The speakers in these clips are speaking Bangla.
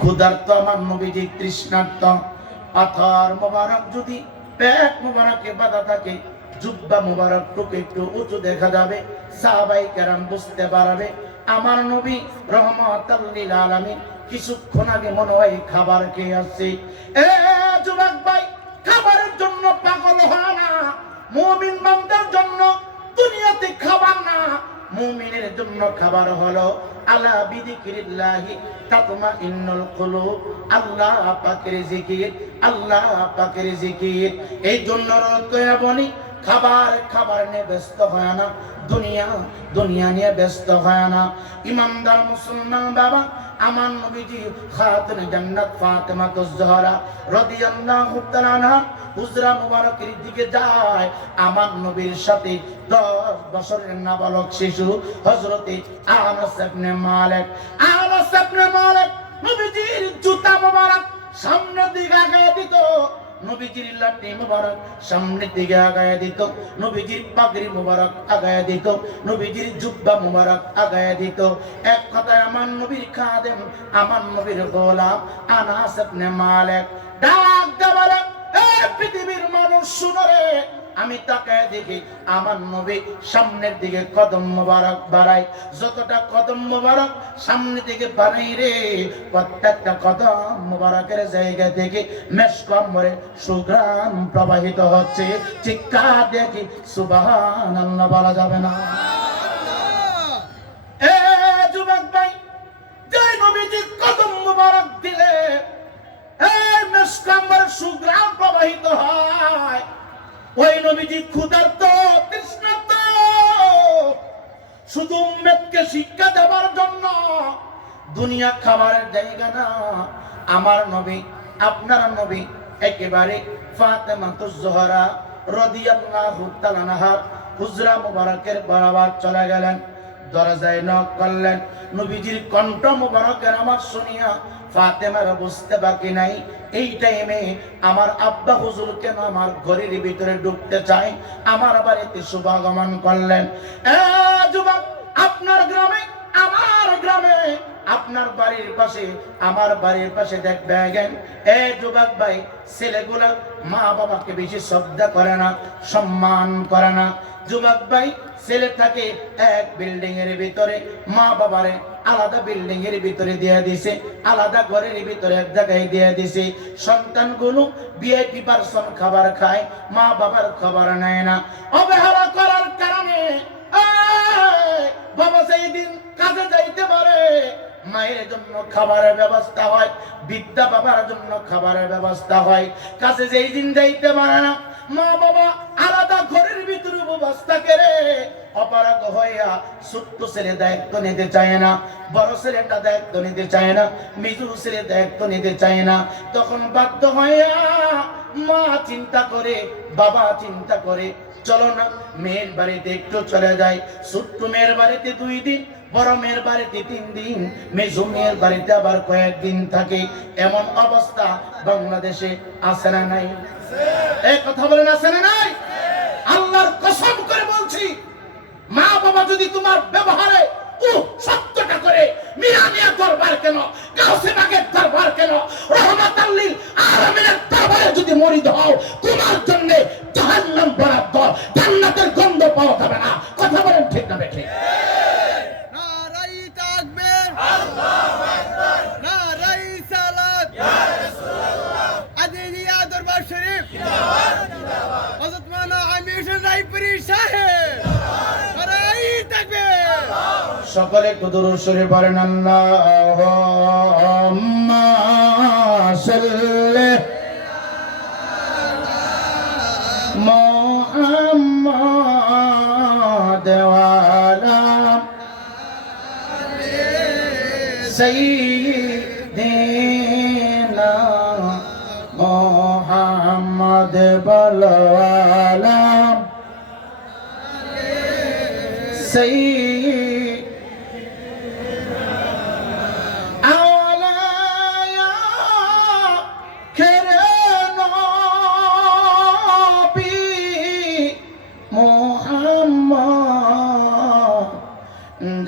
ক্ষুধার্ত আমার নবীজি তৃষ্ণার্ত। পাথর মোবারক যদি পেট মোবারকে বাঁধা থাকে, জুব্বা মোবারক টুকু একটু উঁচু দেখা যাবে, সাহাবাই কেরাম বুঝতে পারবে আমার নবী রহমাতাল লিল আলামিন কিছুক্ষণ আগে মনে হয় খাবার খেয়ে আসছে। এ যুবক ভাই, খাবারের জন্য পাগল হয় না। মুমিন বান্দার জন্য দুনিয়াতে খাবার না, মুমিনের জন্য খাবার হলো আলা বিযিকরিল্লাহি তাতমাইন্নুল কুলুব, আল্লাহ পাকের জিকির, আল্লাহ পাকের জিকির। এই জন্য রতয়া বলি খাবার খাবার নিয়ে ব্যস্ত হয় না, দুনিয়া দুনিয়া নিয়ে ব্যস্ত হয় না। ইমানদার মুসলমান বাবা, আমার নবীজি খাতুনে জান্নাত ফাতেমাতুজ জোহরা রাদিয়াল্লাহু তাআলা আনহা হুজরা মুবারকের দিকে যায়। আমার নবীর সাথে 10 বছরের নাবালক শিশু হযরতে আনাস ইবনে মালিক, আনাস ইবনে মালিক নবীজির জুতা মুবারক সামনের দিকে আগায় দিত, নবীজির লাঠি মুবারক সামনের দিকে আগায় দিত, নবীজির পাগড়ি মুবারক আগায় দিত, নবীজির জুব্বা মুবারক আগায় দিত। এক কথায় আমার নবীর খাদেম, আমার নবীর গোলাম আনাস ইবনে মালিক ডাক দেওয়ালে, এই পৃথিবীর মানুষ শুনো রে, আমি তাকায় দেখি আমার নবী সামনের দিকে কদম মোবারক বাড়াই। যতটা কদম মোবারক সামনের দিকে বাড়াই রে, প্রত্যেকটা কদম মোবারকের জায়গা থেকে মেশকামরে সুঘ্রাণ প্রবাহিত হচ্ছে। চিৎকার দেখি সুবহানাল্লাহ বলা যাবে না? এ যুবক ভাই, যে নবীজি কদম মোবারক দিলে এই মেশকামরে সুঘ্রাণ প্রবাহিত হয়, ওই নবীজি ক্ষুধার্ত তৃষ্ণার্ত, শুধু উম্মতকে শিক্ষা দেওয়ার জন্য। দুনিয়া খাবারের জায়গা না। আমার নবী, আপনার নবী একেবারে ফাতেমাতুজ জোহরা রাদিয়াল্লাহু তাআলা আনহা হুজরা মুবারকের বরাবর চলে গেলেন। দরজায় নক করলেন, নবীজির কণ্ঠ মুবারকের আওয়াজ শুনিয়া ফাতেমার বুঝতে বাকি নাই এই টাইমে আমার আব্বা হুজুর কেন আমার ঘরের ভিতরে ঢুকতে চায়, আমার বাড়িতে শুভাগমন করলেন। এ যুবক, আপনার গ্রামে আমার গ্রামে, আপনার বাড়ির পাশে আমার বাড়ির পাশে দেখবেন এ যুবক ভাই, ছেলেগুলা মা বাবাকে বেশি শ্রদ্ধা করে না, সম্মান করে না। যুবক ভাই, ছেলে থাকে এক বিল্ডিং এর ভিতরে, মা বাবারে আলাদা বিল্ডিং এর ভিতরে দিয়ে দিছে, আলাদা ঘরের ভিতরে এক জায়গায় দিয়ে দিছে। সন্তানগুলো ভিআইপি পারসন খাবার খায়, মা বাবার খাবার নেয় না। অবহেলা করার কারণে বাবা সেই দিন কাজে যাইতে পারে, মায়ের জন্য খাবারের ব্যবস্থা হয়, বিদ্যা বাবার জন্য খাবারের ব্যবস্থা হয়। কাজে যেই দিন যাইতে পারে না, মা বাবা আলাদা ঘরের ভিতরে ব্যবস্থা করে অপারগ হইয়া ছোট্ট ছেলে দায়িত্ব নিতে চায় না, বড় ছেলেটা দায়িত্ব নিতে চায় না, মিজু ছেলে দায়িত্ব নিতে চায় না। তখন বাধ্য হইয়া মা চিন্তা করে, বাবা চিন্তা করে, চলো না মেয়ের বাড়িতে একটু চলে যায়। ছোট্ট মেয়ের বাড়িতে 2 দিন, বড় মেয়ের বাড়িতে 3 দিন, মেজু মেয়ের বাড়িতে আবার কয়েকদিন থাকে। এমন অবস্থা বাংলাদেশে আছে না নাই? এই কথা বলেন, আছে না নাই? আল্লাহর কসম করে বলছি, মা বাবা যদি তোমার ব্যবহারে সত্যটা করে, মিরানিয়া দরবার কেন, গাউসে বাগের দরবার কেন, রহমাতাল লিল আলামিনের দরবারে যদি মরিদ হও, তোমার জন্য জাহান্নাম বরাদ্দ, জান্নাতের গন্ধ পাওয়া যাবে না। কথা বলেন ঠিক না বেঠিক? নারায়ে তাকবীর, আল্লাহু আকবার, নারায়ে সালাত, ইয়া রাসূলুল্লাহ, আদিলিয়া দরবার শরীফ, জিন্দাবাদ জিন্দাবাদ, হযরত মাওলানা আমির হোসেন রায়পুরি সাহেব, নারায়ে তাকবীর। সকলে দুরূদ শরীফ পড়েন। আল্লাহুম্মা সাল্লি মুহাম্মাদ ওয়া আলা সাইয়্যিদিনা মুহাম্মাদ ওয়া আলা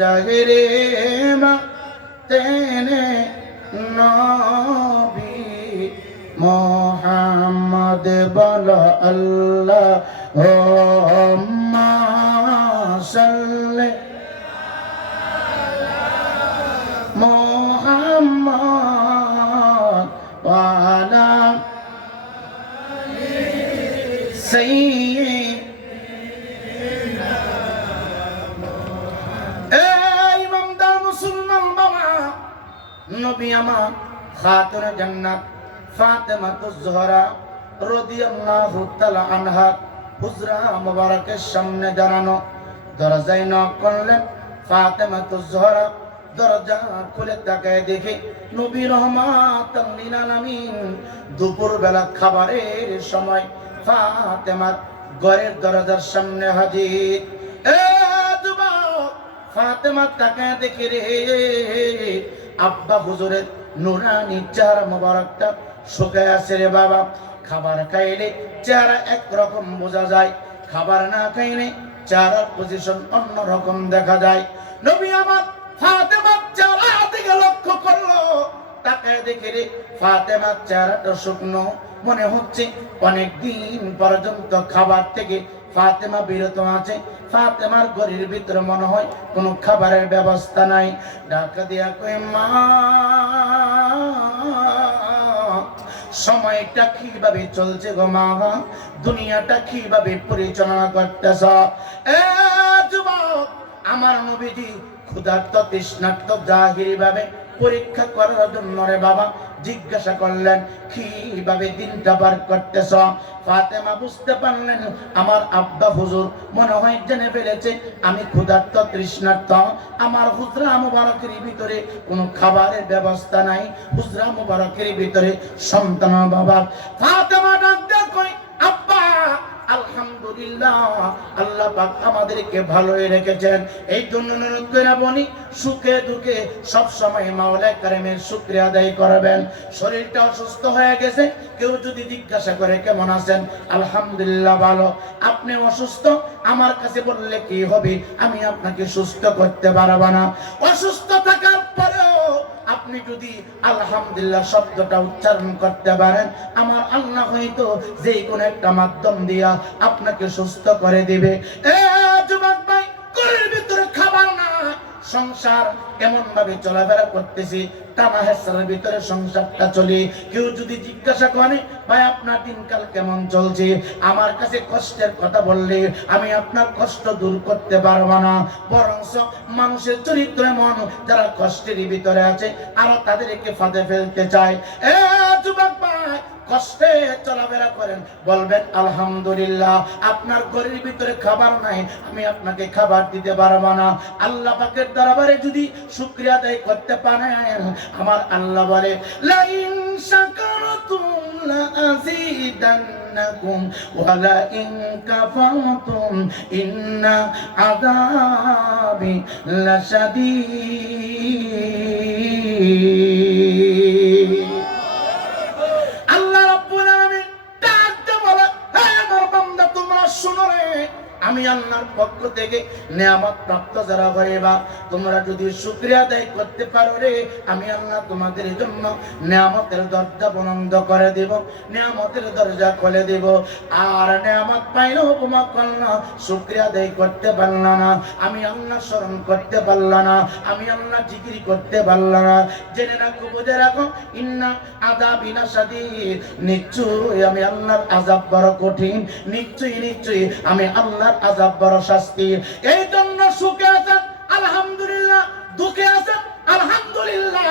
জাগরে মা তেনে মোহাম্মদ বলো আল্লাহুম্মা সাল্লি মোহাম্মদ ওয়া আলা সাইয়্যিদিনা এই ইমানদার মুসলমান বাবা, নবী আমার খাতুনে জান্নাত ফাতেমাতুজ জোহরা রাদিয়াল্লাহু তাআলা আনহা হুজরা মুবারকের সামনে দাঁড়ানো, দরজায় নক করলেন। ফাতেমাতুজ জোহরা দরজা খুলে তাকায় দেখে নবী রহমাতুল লিল আলামিন দুপুর বেলা খাবারের সময় ফাতেমার ঘরের দরজার সামনে হাজির। এ যুবক, ফাতেমা তাকায় দেখে রে আব্বা হুজুরের নুরানি চেহারা মোবারকটা শুকায় আছে রে বাবা। খাবার খাইলে চেহারা একরকম বোঝা যায়, খাবার না খাইলে চেহারার পজিশন অন্যরকম দেখা যায়। নবী আমার ফাতেমার চেহারা দিকে লক্ষ্য করলো, তাকায় দেখে রে ফাতেমার চেহারাটা শুকনো, মনে হচ্ছে অনেক দিন পর্যন্ত খাবার থেকে ফাতেমা বিরত আছে। ফাতেমার ঘরের ভিতরে মনে হয় কোনো খাবারের ব্যবস্থা নাই। ডাকা দিয়া কই মা, সময়টা কিভাবে চলছে গো মা, দুনিয়াটা কিভাবে পরিচালনা করতেছ? এ যুবক, আমার নবীজি ক্ষুধার্ত তৃষ্ণার্ত জাহিরি ভাবে পরীক্ষা করার জন্য রে বাবা জিজ্ঞাসা করলেন কিভাবে দিনটা পার করতেছ? ফাতেমা বুঝতে পারলেন আমার আব্বা হুজুর মনে হয় জেনে ফেলেছে আমি ক্ষুধার্ত তৃষ্ণার্ত, আমার হুজরা মুবারকের ভিতরে কোনো খাবারের ব্যবস্থা নাই, হুজরা মুবারকের ভিতরে সন্তান বাবা। ফাতেমা ডাক দেয় কই আব্বা, আলহামদুলিল্লাহ আল্লাহ পাক আমাদেরকে ভালোই রেখেছেন, এই জন্য অনুরোধ করে বলি সুখে দুঃখে সব সময় মাওলা কারিমের শুকরিয়া আদায় করবেন। শরীরটা অসুস্থ হয়ে গেছে, কেউ যদি জিজ্ঞাসা করে কেমন আছেন, আলহামদুলিল্লাহ ভালো। আপনি অসুস্থ, আমার কাছে বললে কি হবে, আমি আপনাকে সুস্থ করতে পারবো না। অসুস্থ থাকার পরেও আপনি যদি আলহামদুলিল্লাহ শব্দটা উচ্চারণ করতে পারেন, আমার আল্লাহ হয়তো যে কোনো একটা মাধ্যম দিয়া আপনাকে সুস্থ করে দিবে। এ যুবক ভাই, ঘরের ভিতরে খাবার না, সংসার এমন ভাবে চলাফেরা করতেছি, টানা হেসরার ভিতরে সংসারটা চলে। কেউ যদি জিজ্ঞাসা করে ভাই আপনার দিনকাল কেমন চলছে, আমার কাছে কষ্টের কথা বললে আমি আপনার কষ্ট দূর করতে পারবো না, বরঞ্চ মানুষের চরিত্র এমন যারা কষ্টের ভিতরে আছে আর তাদেরকে ফাঁদে ফেলতে চায়। এ যুবক ভাই, কষ্টে চলাফেরা করেন, বলবেন আলহামদুলিল্লাহ। আপনার ঘরের ভিতরে খাবার নাই, আমি আপনাকে খাবার দিতে পারবো না। আল্লাহ পাকের দরবারে যদি শুকরিয়া আদায় করতে পারেন, আমার আল্লাহ বলে লা ইন শাকারতুম লা আযীদান্নাকুম ওয়া লা ইন কাফারতুম ইন্না আযাবি লাশাদীদ। আমি আল্লাহর পক্ষ থেকে নিয়ামত প্রাপ্ত যারা হইবা, তোমরা যদি শুকরিয়া আদায় করতে পারো রে, আমি আল্লাহ তোমাদের জন্য নিয়ামতের দরজা বন্ধ করে দেব, নিয়ামতের দরজা খুলে দেব। আর নিয়ামত পাইলেও উপমা করলা, শুকরিয়া আদায় করতে পারলা না, আমি আল্লাহ স্মরণ করতে পারলা না, আমি আল্লাহ জিকির করতে পারলা না, জেনে রাখো, বুঝে রাখো, ইন্না আযাবি লাশাদীদ, নিশ্চয়ই আমি আল্লাহর আযাব বড় কঠিন, নিশ্চয়ই আমি আল্লাহর আযাব বড় শাস্তি। এই জন্য সুখে আছেন আলহামদুলিল্লাহ, দুঃখে আছেন আলহামদুলিল্লাহ,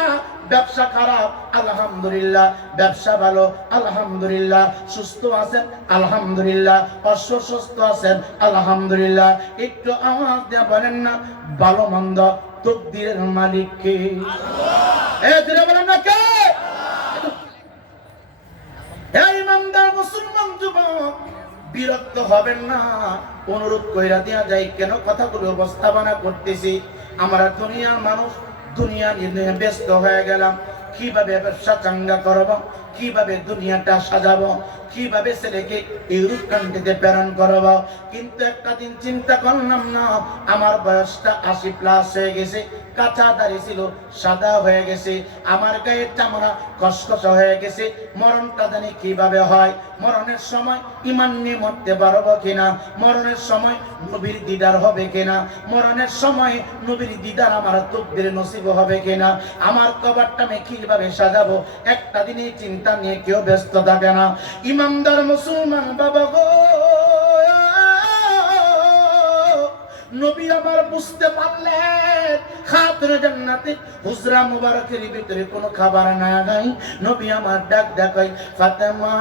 ব্যবসা খারাপ আলহামদুলিল্লাহ, ব্যবসা ভালো আলহামদুলিল্লাহ, সুস্থ আছেন আলহামদুলিল্লাহ, অসুস্থ আছেন আলহামদুলিল্লাহ। একটু আওয়াজ দিয়ে বলেন না ভালো মন্দ তকদিরের মালিক কে? আল্লাহ। এই দিলে বলেন না কে? এই ইমানদার মুসলমান যুবক, বিরক্ত হবেন না, অনুরোধ কইরা দেয়া যায় কেন কথাগুলো উপস্থাপনা করতেছি। আমরা দুনিয়ার মানুষ, দুনিয়া নিয়ে ব্যস্ত হয়ে গেলাম, কিভাবে ব্যবসা চাঙ্গা করব, কিভাবে দুনিয়াটা সাজাবো, কিভাবে ছেলেকে ইউরোপ কান্ট্রিতে প্রেরণ করব। কিন্তু একটা দিন চিন্তা করলাম না, আমার বয়সটা 80+ হয়ে গেছে, কাঁচা দাড়ি ছিল সাদা হয়ে গেছে, আমার গায়ের চামড়া কসকসা হয়ে গেছে, মরণটা জানি কিভাবে হয়, মরণের সময় ঈমান নিয়ে মরতে পারবো কিনা, মরণের সময় নবীর দিদার হবে কিনা, মরণের সময় নবীর দিদার আমার তকদিরে নসিব হবে কিনা, আমার কবরটা আমি কিভাবে সাজাবো, একটা দিনই চিন্তা নিয়ে কেউ ব্যস্ত থাকে না। ইমানদার মুসলমান বাবা গো, নবী আমার বুঝতে পারলেন খাতুনে জান্নাতে হুজরা মুবারকের ভিতরে কোনো খাবার নাই। নবী আমার ডাক দেখাই, ফাতেমা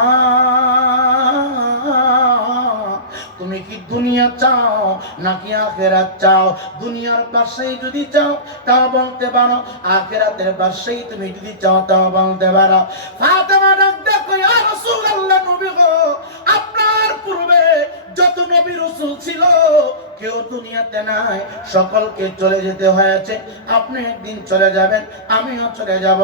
তুমি কি দুনিয়া চাও নাকি আখিরাত চাও? দুনিয়ার বাদশাহী যদি চাও তাও বলতে পারো, আখিরাতের বাদশাহী তুমি যদি চাও তাও বলতে পারো। ফাতেমা ডাক দেখো, ইয়া রাসূলুল্লাহ, নবী গো, আপনার পূর্বে যত নবী রাসূল ছিল কেউ দুনিয়াতে নাই, সকলকে চলে যেতে হয়েছে, আপনি একদিন চলে যাবেন, আমিও চলে যাব।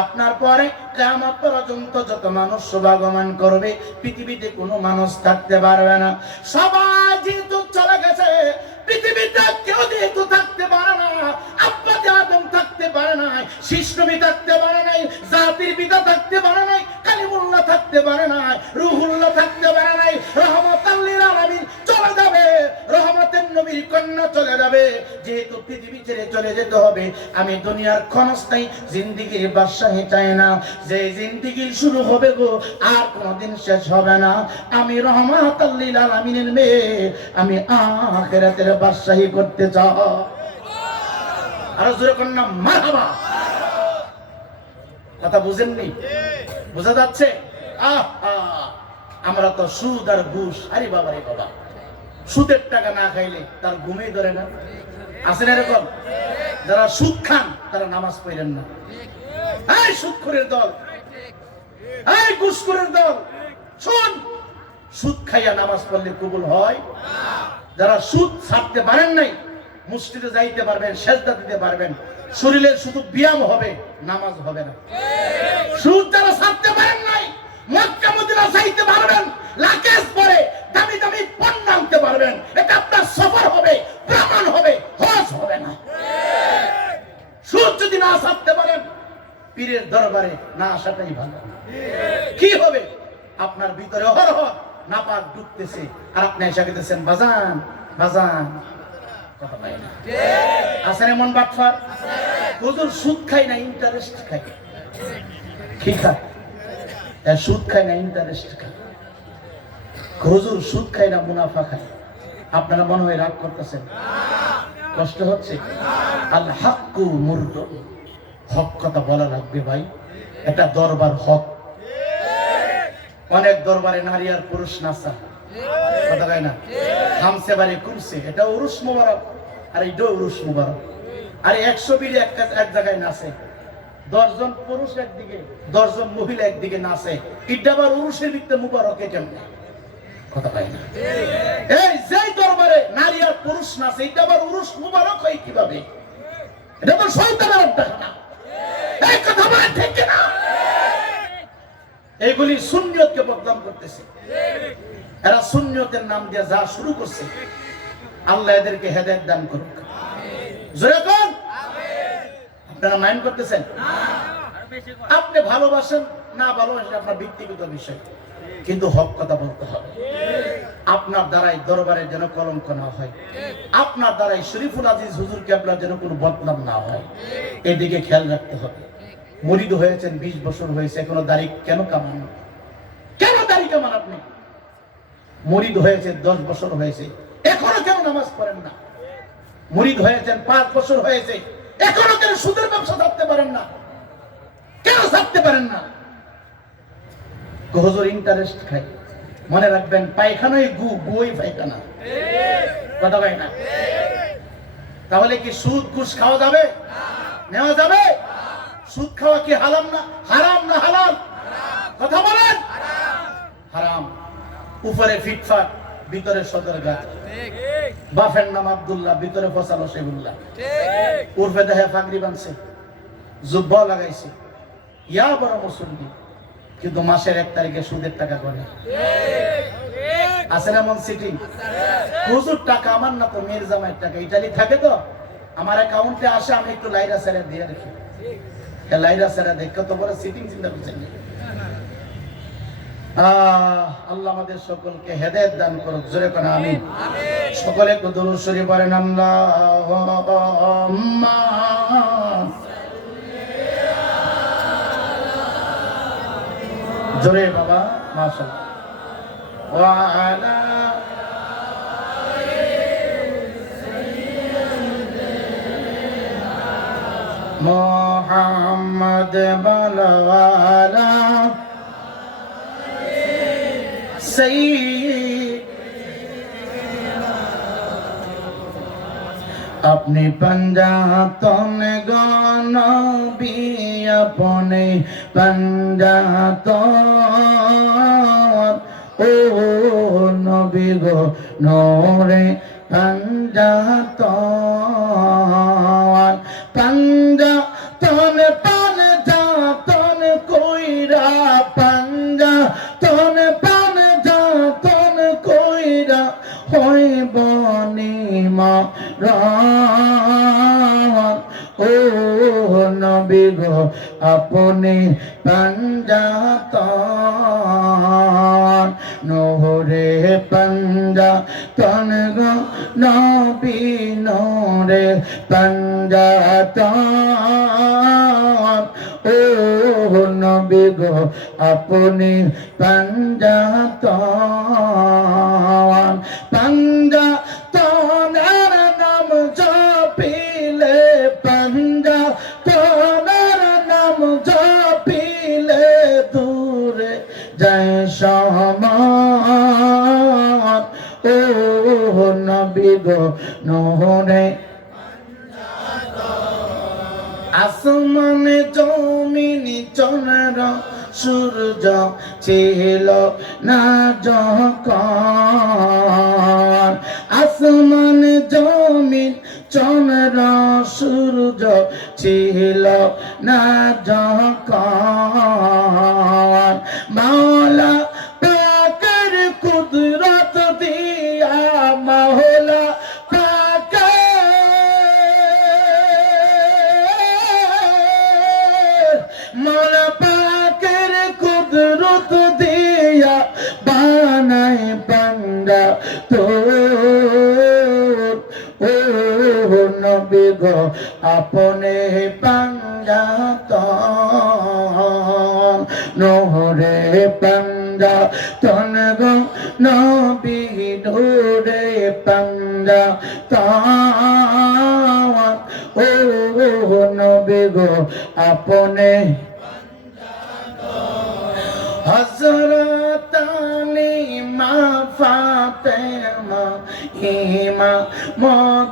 আপনার পরে কিয়ামত পর্যন্ত যত মানুষ শুভাগমন করবে পৃথিবীতে কোনো মানুষ থাকতে পারবে না। সবাই যেহেতু চলে গেছে, পৃথিবীতে কেউ যেহেতু থাকতে পারে না, আব্বা আদম থাকতে পারে নাই, শীষ নবী থাকতে পারে নাই, জাতির পিতা থাকতে পারে নাই, কালিমুল্লাহ থাকতে পারে নাই, রুহুল্লাহ থাকতে পারে নাই, রহমতাল লিল আলামিন চলে যাবে, রহমতের নবীর কন্যা চলে যাবে। যেহেতু পৃথিবী ছেড়ে চলে যেতে হবে, আমি দুনিয়ার ক্ষণস্থায়ী জিন্দেগির বাদশাহী চাই না, যে জিন্দেগি শুরু হবে গো আর কোনোদিন শেষ হবে না। আমি রহমতাল লিল আলামিনের মেয়ে, আমি আখিরাতের বাদশাহী করতে চাই। আর জোরে কন্যা মারহাবা। কথা বুঝেননি? বোঝা যাচ্ছে? আমরা তো সুদ আর ঘুষ, আরে বাবা রে বাবা, সুদের টাকা না খাইলে তার ঘুমেই ধরে না। আছেন এরকম? যারা সুদ খান তারা নামাজ পড়েন না। এই সুদখোরের দল, এই ঘুষখোরের দল, শুন, সুদ খাইয়া নামাজ পড়লে কবুল হয়? যারা সুদ ছাড়তে পারেন নাই, মসজিদে যাইতে পারবেন, সেজদা দিতে পারবেন, শরীরের শুধু ব্যায়াম হবে, নামাজ হবে না। সুদ যারা ছাড়তে পারেন নাই, মক্কা মদিনা যাইতে পারবেন, লাকেশ পরে দামি দামি পণ্য আনতে পারবেন, এটা আপনার সফর হবে, প্রমাণ হবে, হজ হবে না। সুদ যদি না ছাড়তে পারেন, পীরের দরবারে না আসাটাই ভালো। কি হবে? আপনার ভিতরে অহরহ নাপাক ঢুকতেছে, আর আপনি এসে গেছেন বাজান বাজান, কথা পাই না। আছেন এমন বাটফার? হুজুর সুদ খাই না, ইন্টারেস্ট খাই। কি খায়? সুদ খায় না, ইন্টারেস্ট খায়। হুজুর সুদ খায় না, মুনাফা খায়। আপনারা মনে হয় রাগ করতেছেন, কষ্ট হচ্ছে? আল হাক্কু মুরদুন, হক কথা বলা লাগবে ভাই, এটা দরবার হক। অনেক দরবারে নারী আর পুরুষ নাচা, কথা কয় না, হামসে বাড়ি কুমছে, এটা উরুস মুবারক, আর এইটা উরুস মুবারক। আর 100 বিড়ি এক জায়গায় নাচে, 10 জন পুরুষ একদিকে, 10 জন মহিলা একদিকে নাচে, এটা আবার উরুসের ভিতরে মুবারকে কেমনে? কথা পাই না। এই যে দরবারে নারী আর পুরুষ নাচে, এটা আবার উরুস মুবারক হয় কিভাবে? এটা তো শয়তানের অভ্যাস। এই কথা বলেন ঠিক না? এইগুলি সুন্নিয়তকে বদনাম করতেছে। এরা সুন্নিয়তের নাম দিয়ে যা শুরু করছে, আল্লাহ এদেরকে হেদায়েত দান করুক। জোরে কোন? আপনারা মাইন্ড করতেছেন? আপনি ভালোবাসেন না ভালোবাসেন আপনার ব্যক্তিগত বিষয়, কিন্তু হক কথা বলতে হবে। আপনার দ্বারাই দরবারের যেন কলঙ্ক না হয়, আপনার দ্বারাই শরীফুল আজিজ হুজুর কেবলার যেন কোনো বদনাম না হয়, এদিকে খেয়াল রাখতে হবে। মুরিদ হয়েছেন 20 বছর হয়েছে, এখনো দাড়ি কেন কামান? কেন দাড়ি কামান আপনি? মুরিদ হয়েছে 10 বছর হয়েছে, এখনো কেন নামাজ পড়েন না? মুরিদ হয়েছেন 5 বছর হয়েছে, এখনো কেন সুদের ব্যবসা ছাড়তে পারেন না? কেন ছাড়তে পারেন না? হুজুর ইন্টারেস্ট খাই। মনে রাখবেন, পায়খানায় গুই পায়খানা, কথা বলে না। তাহলে কি সুদ ঘুষ খাওয়া যাবে? নেওয়া যাবে? সুদ খাওয়া কি হারাম না হারাম না হালাল? কথা বলেন। হারাম। উপরে ফিটফাট, ভিতরে সদর গাছ। বাফের নাম আব্দুল্লাহ, ভিতরে ফসালো শেবুল্লাহ। উর্ফে দেহে ফাগরি বানছে, জুব্বা লাগাইছে, ইয়া বড় মুসল্লি, কিন্তু মাসের 1 তারিখে সুদের টাকা করে আছে না এমন সিটিং? হুজুর টাকা আমার না তো মেয়ের জামাইয়ের টাকা, ইটালি থাকে তো আমার অ্যাকাউন্টে আসে, আমি একটু লাইরা সেরা দিয়ে রাখি। লাইরা সেরা দেখে তো বড় সিটিং চিন্তা করছেন। আল্লাহ আমাদের সকলকে হেদায়েত দান করুক, জোরে করে আমিন। সকলে একটু দুরূদ শরীফ পড়েন। আল্লাহুম্মা জোরে বাবা, মাশাআল্লাহ। ওয়া আলা মুহাম্মদ বালা अपने पंजातन गनबी अपने पंजातन ओ नबी गो नोरे पंजातन पंजातन पंजातन कोईरा पंजातन पंजातन कोईरा होई बनी मा ओ नबी गो अपने पंजातन नोरे पंजातन गो नबी नोरे पंजातन ओ नबी गो अपने पंजातन पंजातনের নাম জপিলে पंजातনের নাম জপিলে দূরে যায় সমান ও নবী গো নহরে আসমানে জমিনি চন্দ্র সূর্য ছিল না যখন আসমানে জমিন চন্দ্র সূর্য ছিল না যখন মাওলা পাকের কুদরত দিয়া মাওলা মাওলা পাকের কুদরত দিয়া বানাই পান্ডা তো ও নবী গো আপনে पंजातन নহরে पंजातन গো নবী নূরে पंजातन ও নবী গো আপনে হযরত আলী মা ফাতেমা ইমাম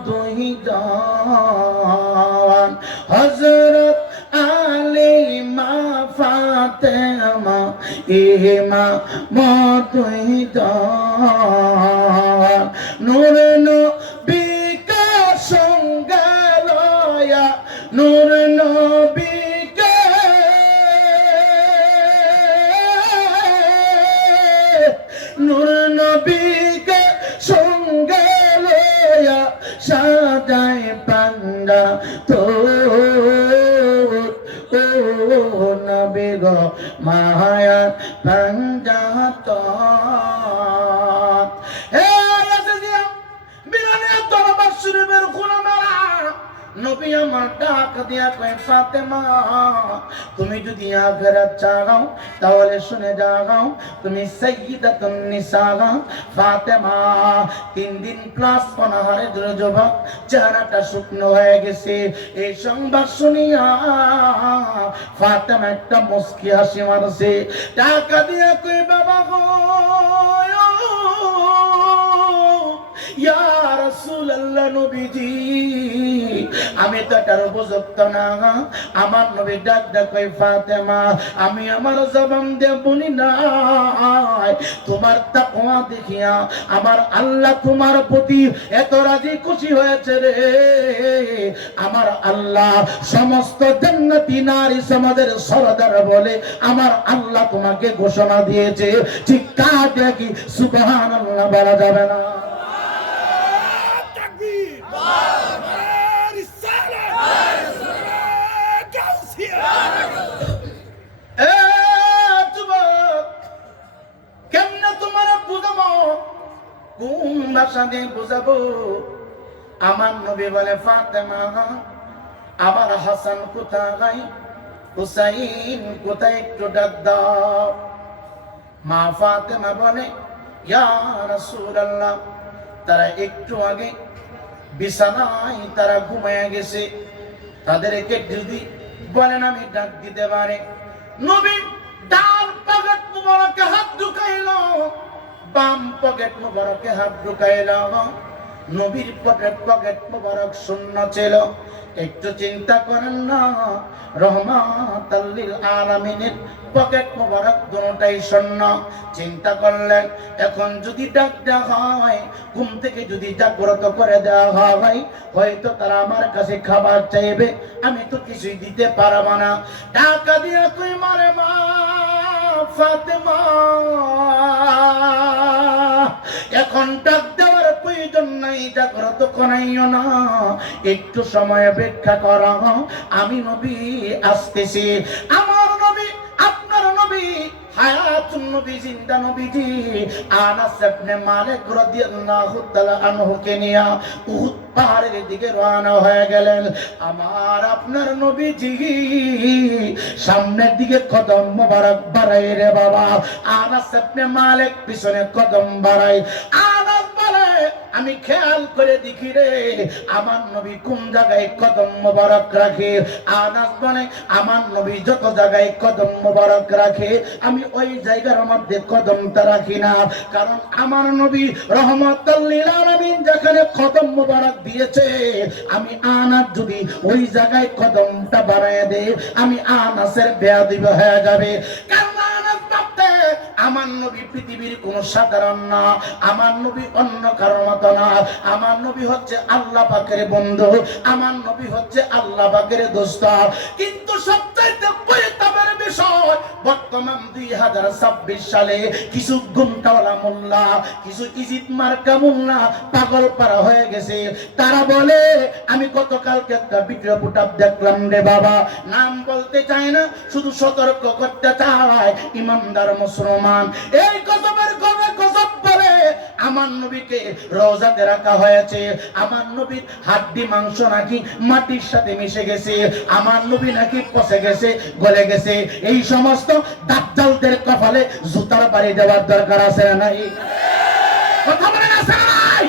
দুই জান হযরত আলী মা ফাতেমা ইমাম দুই জান নূর নবী কা সঙ্গে লয়া নূর নবী নূর নবীকে সঙ্গে লয়া সাজায় পান্ডা তো ও নবী গো মায়া पंजातन হে রাসূলিয়া বিরানে দরবার শরীফের গোলামেরা নবী আমার ডাক দিয়া কয় ফাতেমা তুমি যদি আখিরাত চাও তাহলে শুনে যাও তুমি সাইয়্যিদাতুন নিসা ফাতেমা 3 দিন ক্লাস পনাহারে দুর্জবা চেহারাটা শুকনো হয়ে গেছে এই সংবাদ শুনিয়া ফাতেমা একটা মুস্কি হাসি মারছে ডাক দিয়া কয় বাবা গো ইয়া রাসূলুল্লাহ নবীজি আমি তো এটার উপযুক্ত না। আমার নবী ডাক ডাক কই ফাতেমা, আমি আমার জবান দিয়ে বলি না, তোমার তাকওয়া দেখিয়া আমার আল্লাহ তোমার প্রতি এত রাজি খুশি হয়েছে রে। আমার আল্লাহ সমস্ত জান্নাতি নারী সমাজের সরদার বলে আমার আল্লাহ তোমাকে ঘোষণা দিয়েছে। চিৎকার দিয়ে কি সুবহানাল্লাহ বলা যাবে না? কেমনে তোমার বুঝাবো, কোন ভাষা দিয়ে বুঝাবো? আমার নবী বলে ফাতেমা, আমার হাসান কোথায়, হুসাইন কোথায়, একটু ডাক দাও। মা ফাতেমা বলে ইয়া রাসূলুল্লাহ, তারা একটু আগে বিছানায় তারা ঘুমায়া গেছে, তাদেরকে যদি বলেন আমি ডাক দিতে পারে। নবী ডান পকেট মুবারকে হাত ঢুকাইলো, বাম পকেট মুবারকে হাত ঢুকাইলো। নবীর পকেট মুবারক শূন্য ছিল। একটু চিন্তা করেন না, রহমাতাল লিল আলামিনের পকেট মুবারক দুটোটাই শূন্য। চিন্তা করলেন এখন যদি ডাক দেওয়া হয়, ঘুম থেকে যদি জাগ্রত করে দেওয়া হয়, হয়তো তারা আমার কাছে খাবার চাইবে, আমি তো কিছুই দিতে পারব না। টাকা দিয়ে কই মারে মা ফাতেমা, এখন ডাক দেওয়ার প্রয়োজন নাই, জাগ্রত করাইও না, একটু সময় অপেক্ষা করো, আমি নবী আসতেছি। আমার নবী, আপনার নবী, হায়াতুন নবী, জিন্দা নবীজি আনাস ইবনে মালিক রাদিয়াল্লাহু তাআলা আনহুকে নিয়া উহুদ পাহাড়ের দিকে রওনা হয়ে গেলেন। আমার আপনার নবীজি সামনের দিকে কদম মোবারক বাড়াই রে বাবা। আনাস ইবনে মালিক পিছনে কদম বাড়াই। আনাস বলে আমি খেয়াল করে দেখি রে আমার নবী কোন জায়গায় কদম মোবারক রাখে। আনাস বলে আমার নবী যত জায়গায় কদম মোবারক রাখে আমি ওই জায়গার মধ্যে কদমটা রাখি না, কারণ আমার নবী রহমাতুল লিল আলামিন যেখানে কদম মোবারক দিয়েছে, আমি আনাস যদি ওই জায়গায় কদমটা বাড়ায় দেই, আমি আনাসের বেয়াদবি হয়ে যাবে। কারণ আনাস ভাবতে আমার নবী পৃথিবীর কোন সাধারণ না, আমার নবী অন্য কারোর মতো না, আমার নবী হচ্ছে আল্লাহ পাকের বন্ধু, আমার নবী হচ্ছে আল্লাহ পাকের দোস্ত। কিন্তু সবচাইতে পরিতাপের বিষয় বর্তমান 2026 সালে কিছু গুন্টাওয়ালা মোল্লা, কিছু ইজিত মার্কা মোল্লা পাগল পারা হয়ে গেছে। তারা বলে আমি গতকালকে একটা ভিডিও ফুটাপ দেখলাম রে বাবা, নাম বলতে চায় না, শুধু সতর্ক করতে চায় ইমানদার মুসলমান। এই গজবের গজব বলে আমার নবীকে রওজাতে রাখা হয়েছে, আমার নবীর হাড্ডি মাংস নাকি মাটির সাথে মিশে গেছে, আমার নবী নাকি পচে গেছে, গলে গেছে। এই সমস্ত দাজ্জালদের কপালে জুতার বাড়ি দেওয়ার দরকার আছে না নাই? কথা বলেন আছে না নাই?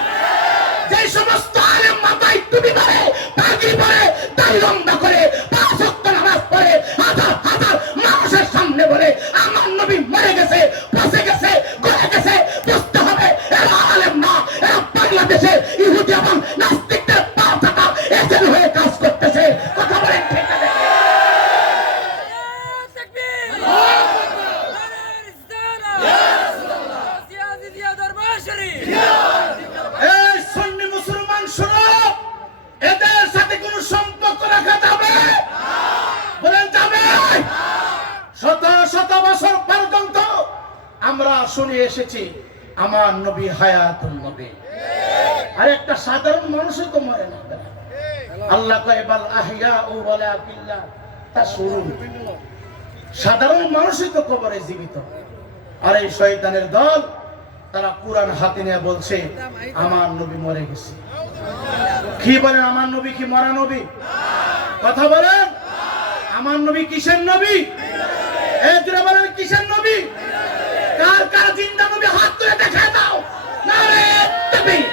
যে সমস্ত আলেম মাথায় টুপি পরে, পাগড়ি পরে, দাড়ি লম্বা করে, 5 ওয়াক্ত নামাজ পড়ে, হাজার হাজার মানুষের সামনে বলে আমার নবী মরে গেছে, পচে গেছে, গলে গেছে, বুঝতে হবে এরা আলেম না, এরা বাংলাদেশের ইহুদি এবং নাস্তিকদের পা থাকা এজেন্ট হয়ে কাজ করতেছে। কথা বলেন ঠিক আছে? এই সুন্নি মুসলমান শোনো, এদের সাথে কোনো সম্পর্ক রাখা যাবে? বলেন যাবে? শত শত বছর পর্যন্ত আমরা শুনে এসেছি আমার নবী হায়াতুন নবী, আর একটা সাধারণ মানুষই তো মরে না। আল্লাহ কয় বাল আহইয়াউ ওয়ালাকিল্লাহ তাশউরুন, সাধারণ মানুষই তো কবরে জীবিত। আর এই শয়তানের দল তারা কোরআন হাতে নিয়ে বলছে আমার নবী মরে গেছে। কি বলেন আমার নবী কি মরা নবী? কথা বলেন আমার নবী কিসের নবী? এই জোরে বলেন কিসের নবী? কার কার জিন্দা নবী হাত তুলে দেখায় দাও। নারে তাকবীর,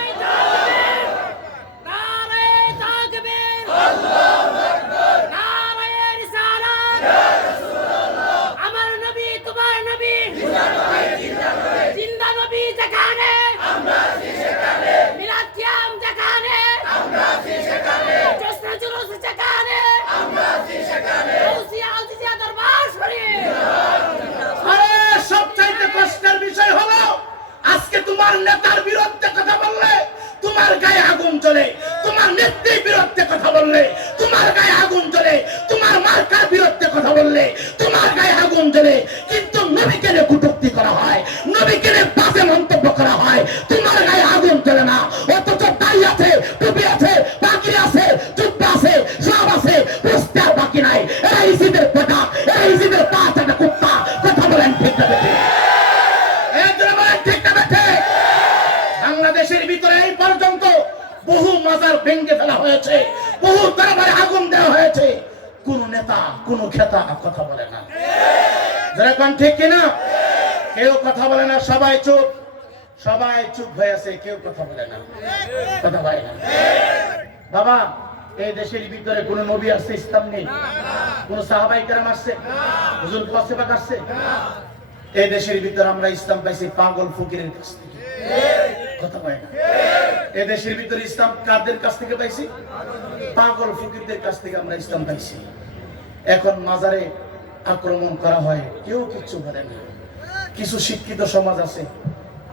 নারে তাকবীর, আল্লাহু আকবার, নারে রিসালাত, ইয়া রাসূলুল্লাহ। আমার নবী তোমার নবী, জিন্দা নবী যেখানে আমরা আছি সেখানে, মিলাদ কিয়াম যেখানে আমরা আছি সেখানে, জশ্ন জুলুস নেতার বিরুদ্ধে কথা বললে তোমার গায়ে আগুন জ্বলে, তোমার নেত্রীর বিরুদ্ধে কথা বললে তোমার গায়ে আগুন জ্বলে, তোমার মার্কার বিরুদ্ধে কথা বললে তোমার গায়ে আগুন জ্বলে। কিন্তু নবীকে নিয়ে কটূক্তি করা হয়, নবীকে নিয়ে বাজে মন্তব্য করা হয়, তোমার গায়ে আগুন জ্বলে না। অথচ দাড়ি আছে, টুপি আছে, পাগড়ি আছে, জুব্বা আছে, সব আছে, বুঝতে আর বাকি নাই। এরা ইসিদের পেটা, এরা ইসিদের পাঁচ একটা কুত্তা। কথা বলেন ঠিক না বেঠে? ঠিক না বেঠে? বাংলাদেশের ভিতরে এই পর্যন্ত বহু মাজার ভেঙে ফেলা হয়েছে, বহু দরবারে আগুন দেওয়া হয়েছে, কোন নেতা কোন খেতা কথা বলে না। যারা কোন ঠিক কিনা? কেউ কথা বলে না, সবাই চুপ, সবাই চুপ হয়ে আছে, কেউ কথা বলে না, কথা বলে না। বাবা, এই দেশের ভিতরে কোন নবী আসছে ইসলাম নেই, কোন সাহাবায়ে কেরাম আসছে, হুজুর পাশে পাক আসছে। এই দেশের ভিতরে আমরা ইসলাম পাইছি পাগল ফকিরের কাছ থেকে, কথা বলে না। এই দেশের ভিতরে ইসলাম কাদের কাছ থেকে পাইছি? পাগল ফকিরদের কাছ থেকে আমরা ইসলাম পাইছি। এখন মাজারে আক্রমণ করা হয়, কেউ কিচ্ছু বলে না। কিছু শিক্ষিত সমাজ আছে,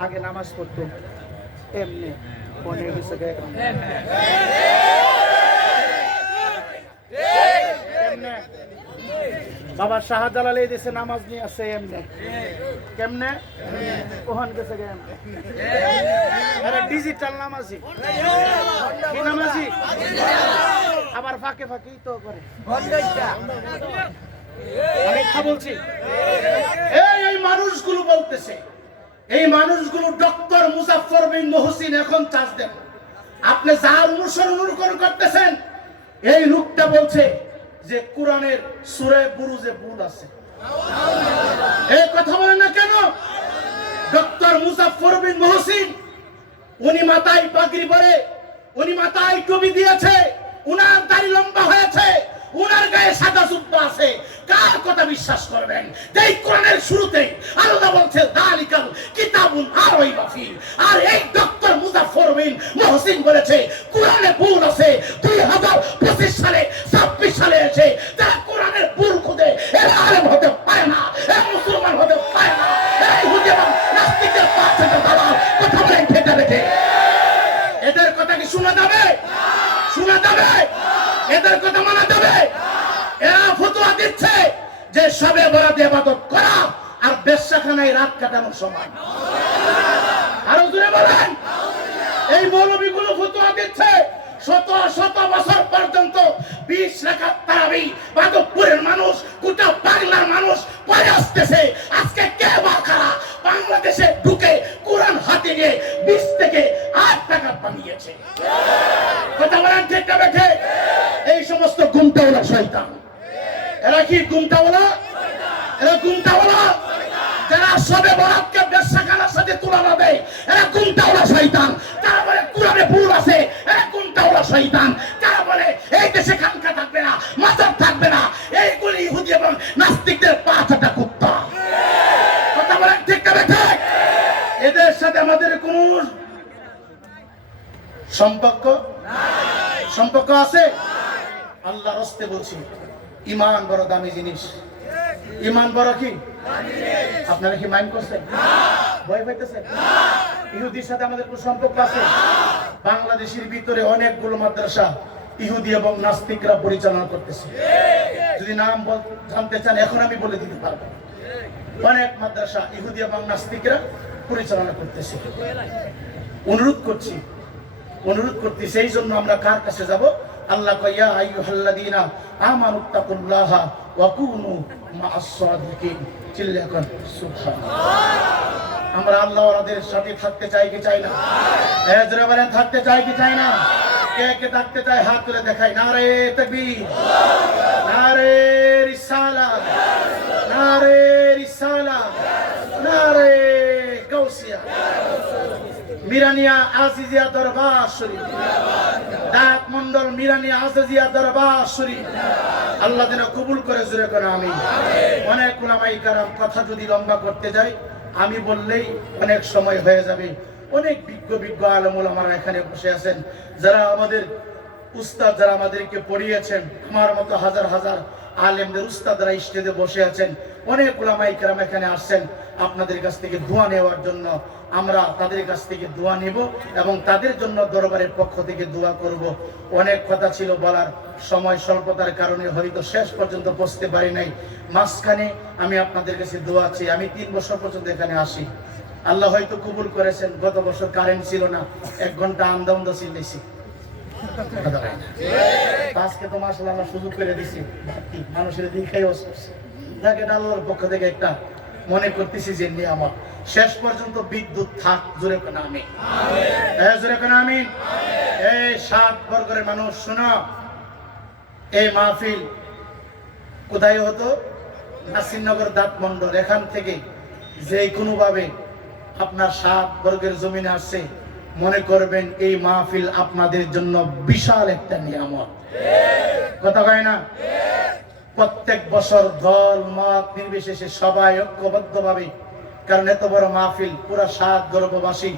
আগে নামাজ পড়তো এমনি মনে গেছে বাবা শাহজালাল এই দেশে নামাজ নিয়ে আসে এমনি কেমনে ওখান গেছে ডিজিটাল নামাজি, কি নামাজি আবার ফাঁকে ফাঁকেই তো করে। আমি কথা বলছি, এই মানুষগুলো বলতেছে, এই মানুষগুলো ডক্টর মুজাফফর বিন মুহসিন এখন চাষ দেন। আপনি যার অনুসরণ করতেছেন, এই লোকটা বলছে যে কোরআনের সূরা বুরুজে ভুল আছে। এই কথা বলেন না কেন? ডক্টর মুজাফফর বিন মুহসিন উনি মাথায় পাগড়ি পরে, উনি মাথায় টুপি দিয়েছে, উনার দাড়ি লম্বা হয়েছে, উনার গায়ে সাদা জুব্বা আছে। কার কথা বিশ্বাস করবেন? এই কোরআনের শুরুতেই আল্লাহ বলছে যালিকাল কিতাবুন লা রাইবা ফীহি। আর এই ডক্টর মুজাফফর বিন মুহসিন বলেছে কোরআনে ভুল আছে। 2025 সালে 26 সালে এসে তারা কোরআনের ভুল খুদে এরা আলেম হতে পারে না, এরা মুসলমান হতে পারে না। এই হুজুর এবং নাস্তিকের পাশে দালাল, কথা বলেন ঠিক না বেঠিক? এদের কথা কি শোনা যাবে? শোনা যাবে? এদের কথা মানা যাবে? এরা ফতোয়া দিচ্ছে যে শবে বরাতে ইবাদত করা আর বেশ্যাখানায় রাত কাটানো সমান। আরো জোরে বলেন। এই মৌলবীগুলো ফতোয়া দিচ্ছে শত শত বছর পর্যন্ত 20 রাকাত তারাবি মাধবপুরের মানুষ, গোটা বাংলার মানুষ পড়ে আসতেছে। আজকে কে বা কারা বাংলাদেশে ঢুকে কোরআন হাতে নিয়ে 20 থেকে 8 রাকাত বানিয়েছে? কথা বলেন ঠিক না বেঠিক? এই সমস্ত গুমটাওয়ালা শয়তান। এরা কি গুমটাওয়ালা? এরা গুমটাওয়ালা। যারা শবে বরাতকে বেশ্যাখানার সাথে তুলনা দেয়, এরা গুমটাওয়ালা শয়তান। তারা বলে কোরআনে ভুল আছে, এরা গুমটাওয়ালা শয়তান। তারা বলে এই দেশে খানকা থাকবে না, মাজার থাকবে না, এইগুলি ইহুদি এবং নাস্তিকদের পাঁচটা কুত্তা। কথা বলেন ঠিক না বেঠিক? এদের সাথে আমাদের কোন সম্পর্ক নাই। সম্পর্ক আছে? আল্লাহর রাস্তে বলছি, ঈমান বড় দামি জিনিস। ঈমান বড় কি দামি জিনিস। আপনারা কি মাইন্ড করছেন? না। ভয় পাইতেছেন? না। ইহুদির সাথে আমাদের কোন সম্পর্ক আছে? বাংলাদেশের ভিতরে অনেকগুলো মাদ্রাসা ইহুদি এবং নাস্তিকরা পরিচালনা করতেছে। যদি নাম জানতে চান এখন আমি বলে দিতে পারবো। অনেক মাদ্রাসা ইহুদি এবং নাস্তিকরা পরিচালনা করতেছে। অনুরোধ করছি সেই জন্য আমরা কার কাছে যাব? আল্লাহ কয় ইয়া আইয়ুহাল্লাযীনা আমানুত্তাকুল্লাহা ওয়া কুনু মা'আস সাদিকিন। চিল্লা কর সুবহানাল্লাহ। আমরা আল্লাহর সাথে থাকতে চাই কি চাই না? জোরে বলেন থাকতে চাই কি চাই না? কে কে থাকতে চায় হাত তুলে দেখাই। নারে তাকবীর, নারে রিসালাত, নারে রিসালাত, নারে গাউসিয়া। মিরানিয়া আজিজিয়া দরবার শরীফ, ডাক মন্ডল মিরানিয়া আজিজিয়া দরবার শরীফ আল্লাহ যেন কবুল করে। জোরে করে আমিন। অনেক উলামায়ে কেরাম কথা যদি লম্বা করতে যাই আমি বললেই অনেক সময় হয়ে যাবে। অনেক বিজ্ঞ আলেম ওলামারা এখানে বসে আছেন, যারা আমাদের উস্তাদ, যারা আমাদেরকে পড়িয়েছেন। আমার মতো হাজার হাজার আলেমদের উস্তাদরা স্টেজে বসে আছেন। অনেক উলামায়ে কেরাম এখানে আসছেন আপনাদের কাছ থেকে দোয়া নেওয়ার জন্য। আমরা তাদের কাছ থেকে দোয়া নেব এবং তাদের জন্য দরবারের পক্ষ থেকে দোয়া করব। অনেক কথা ছিল বলার, সময় স্বল্পতার কারণে হয়তো শেষ পর্যন্ত পৌঁছতে পারি নাই। মাঝখানে আমি আপনাদের কাছে দোয়া চাই। আমি 3 বছর পর্যন্ত এখানে আসি, আল্লাহ হয়তো কবুল করেছেন। গত বছর কারেন্ট ছিল না, 1 ঘন্টা আন্দা চিল্লেছি। আজকে তো মাশাআল্লাহ আল্লাহ সুযোগ করে দিছি, মানুষের দিকেই করছে। যাকে আল্লাহর পক্ষ থেকে একটা মনে করতেছি যে নিয়ামত। শেষ পর্যন্ত বিদ্যুৎ থাক, জোরে কোন আমিন, জোরে কোন আমিন। এই 7 বর্গের মানুষ শোনো, এই মাহফিল কোথায় হতো? নাসিরনগর দাঁতমন্ডল। এখান থেকে যে কোনো ভাবে আপনার 7 বর্গের জমিনে আসছে, মনে করবেন এই মাহফিল আপনাদের জন্য বিশাল একটা নিয়ামত। কথা কয় না? প্রত্যেক বছর দল মত নির্বিশেষে সবাই ঐক্যবদ্ধভাবে, কারণ এত বড় মাহফিল পুরা 7 গর্ভবাসী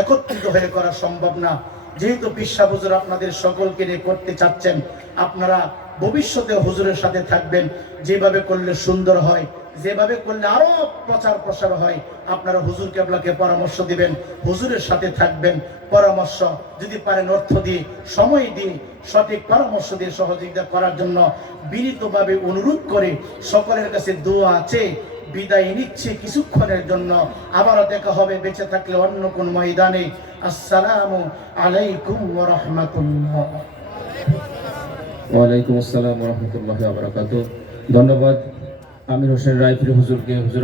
একত্রিত হয়ে করা সম্ভব না। যেহেতু পিসা হুজুর আপনাদের সকলকে নিয়ে করতে চাচ্ছেন, আপনারা ভবিষ্যতে হুজুরের সাথে থাকবেন। যেভাবে করলে সুন্দর হয়, যেভাবে করলে আরো প্রচার প্রসার হয়, আপনারা হুজুর কেবলাকে পরামর্শ দিবেন, হুজুরের সাথে থাকবেন। পরামর্শ যদি পারেন অর্থ দিয়ে, সময় দিয়ে, সঠিক পরামর্শ দিয়ে সহযোগিতা করার জন্য বিনীতভাবে অনুরোধ করে সকলের কাছে দোয়া আছে। বিদায় নিচ্ছি কিছুক্ষণের জন্য, আবারও দেখা হবে বেঁচে থাকলে অন্য কোন ময়দানে। আসসালামু আলাইকুম ওয়া রাহমাতুল্লাহ। ওয়ালাইকুম আসসালাম ওয়া রাহমাতুল্লাহি ওয়া বারাকাতুহু। ধন্যবাদ আমির হোসেন রায়পুরি হুজুরকে। হুজুর